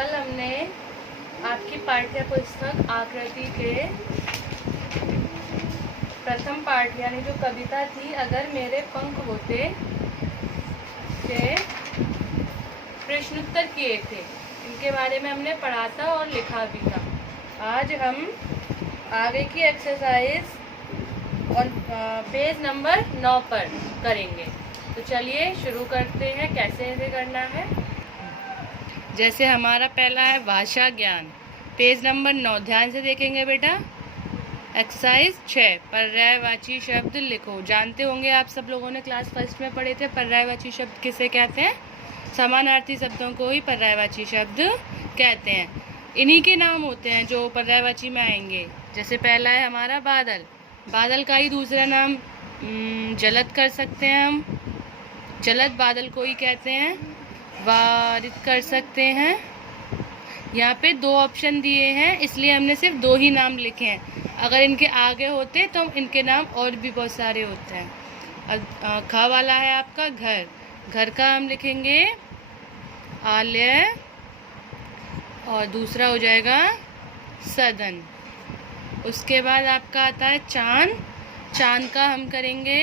कल हमने आपकी पाठ्य पुस्तक आकृति के प्रथम पाठ यानी जो कविता थी अगर मेरे पंख होते से प्रश्नोत्तर किए थे। इनके बारे में हमने पढ़ा था और लिखा भी था। आज हम आगे की एक्सरसाइज और पेज नंबर 9 पर करेंगे। तो चलिए शुरू करते हैं। कैसे करना है, जैसे हमारा पहला है भाषा ज्ञान, पेज नंबर 9 ध्यान से देखेंगे बेटा। एक्सरसाइज 6 पर्यायवाची शब्द लिखो। जानते होंगे आप सब लोगों ने क्लास फर्स्ट में पढ़े थे पर्यायवाची शब्द किसे कहते हैं। समानार्थी शब्दों को ही पर्यायवाची शब्द कहते हैं। इन्हीं के नाम होते हैं जो पर्यायवाची में आएंगे। जैसे पहला है हमारा बादल, बादल का ही दूसरा नाम जलद कर सकते हैं हम, जलद बादल को ही कहते हैं। वारिद कर सकते हैं। यहाँ पे 2 ऑप्शन दिए हैं इसलिए हमने सिर्फ 2 ही नाम लिखे हैं। अगर इनके आगे होते तो इनके नाम और भी बहुत सारे होते हैं। अब खा वाला है आपका घर, घर का हम लिखेंगे आलय और दूसरा हो जाएगा सदन। उसके बाद आपका आता है चांद, चांद का हम करेंगे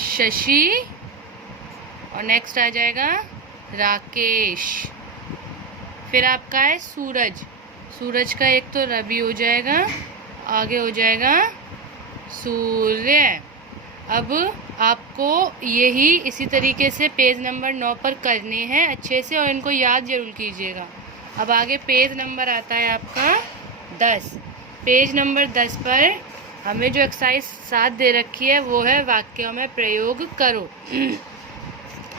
शशि और नेक्स्ट आ जाएगा राकेश। फिर आपका है सूरज, सूरज का एक तो रवि हो जाएगा, आगे हो जाएगा सूर्य। अब आपको यही इसी तरीके से पेज नंबर 9 पर करने हैं अच्छे से और इनको याद जरूर कीजिएगा। अब आगे पेज नंबर आता है आपका 10। पेज नंबर 10 पर हमें जो एक्सरसाइज 7 दे रखी है वो है वाक्यों में प्रयोग करो।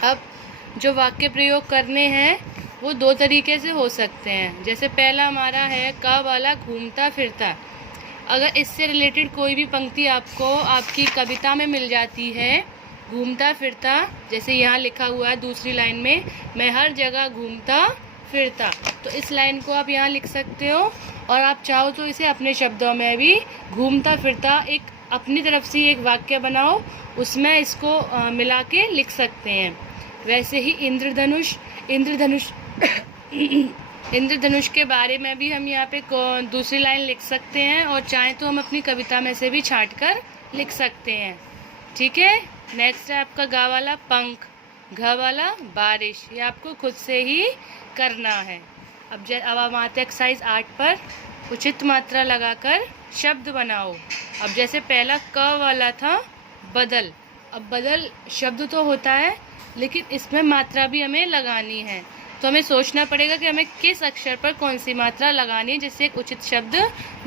अब जो वाक्य प्रयोग करने हैं वो 2 तरीके से हो सकते हैं। जैसे पहला हमारा है का वाला घूमता फिरता। अगर इससे रिलेटेड कोई भी पंक्ति आपको आपकी कविता में मिल जाती है, घूमता फिरता, जैसे यहाँ लिखा हुआ है दूसरी लाइन में, मैं हर जगह घूमता फिरता, तो इस लाइन को आप यहाँ लिख सकते हो। और आप चाहो तो इसे अपने शब्दों में भी घूमता फिरता एक अपनी तरफ से एक वाक्य बनाओ, उसमें इसको मिला के लिख सकते हैं। वैसे ही इंद्रधनुष, इंद्रधनुष इंद्रधनुष के बारे में भी हम यहाँ पे दूसरी लाइन लिख सकते हैं और चाहें तो हम अपनी कविता में से भी छांट कर लिख सकते हैं। ठीक है। नेक्स्ट है आपका गा वाला पंख, घ वाला बारिश। ये आपको खुद से ही करना है। अब हम आते हैं एक्सरसाइज 8 पर। उचित मात्रा लगाकर शब्द बनाओ। अब जैसे पहला क वाला था बदल। अब बदल शब्द तो होता है लेकिन इसमें मात्रा भी हमें लगानी है, तो हमें सोचना पड़ेगा कि हमें किस अक्षर पर कौन सी मात्रा लगानी है जिससे एक उचित शब्द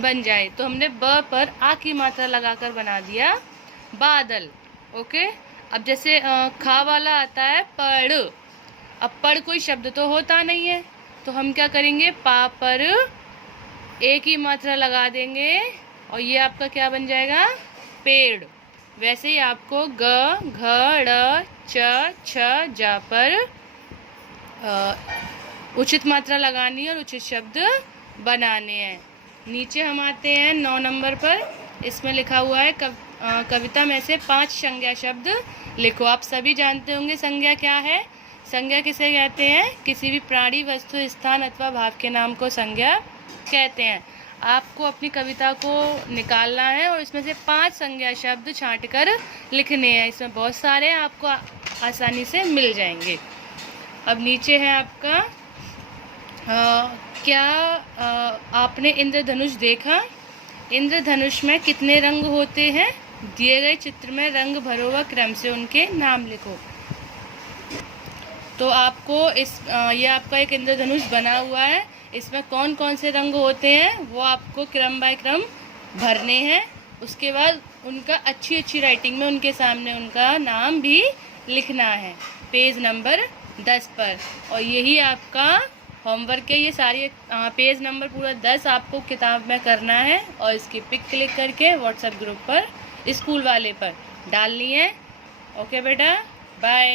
बन जाए। तो हमने ब पर आ की मात्रा लगाकर बना दिया बादल। ओके। अब जैसे खा वाला आता है पढ़। अब पढ़ कोई शब्द तो होता नहीं है तो हम क्या करेंगे, पा पर ए की मात्रा लगा देंगे और ये आपका क्या बन जाएगा, पेड़। वैसे ही आपको ग, घ, ड़, च, छ, जा पर उचित मात्रा लगानी है और उचित शब्द बनाने हैं। नीचे हम आते हैं 9 नंबर पर। इसमें लिखा हुआ है कविता में से 5 संज्ञा शब्द लिखो। आप सभी जानते होंगे संज्ञा क्या है। संज्ञा किसे कहते हैं, किसी भी प्राणी, वस्तु, स्थान अथवा भाव के नाम को संज्ञा कहते हैं। आपको अपनी कविता को निकालना है और इसमें से 5 संज्ञा शब्द छांट कर लिखने हैं। इसमें बहुत सारे आपको आसानी से मिल जाएंगे। अब नीचे है आपका क्या आपने इंद्रधनुष देखा। इंद्रधनुष में कितने रंग होते हैं, दिए गए चित्र में रंग भरो व क्रम से उनके नाम लिखो। तो आपको ये आपका एक इंद्रधनुष बना हुआ है, इसमें कौन कौन से रंग होते हैं वो आपको क्रम बाय क्रम भरने हैं। उसके बाद उनका अच्छी राइटिंग में उनके सामने उनका नाम भी लिखना है पेज नंबर 10 पर। और यही आपका होमवर्क है। ये सारी पेज नंबर पूरा 10 आपको किताब में करना है और इसकी पिक क्लिक करके व्हाट्सएप ग्रुप पर स्कूल वाले पर डालनी है। ओके बेटा, बाय।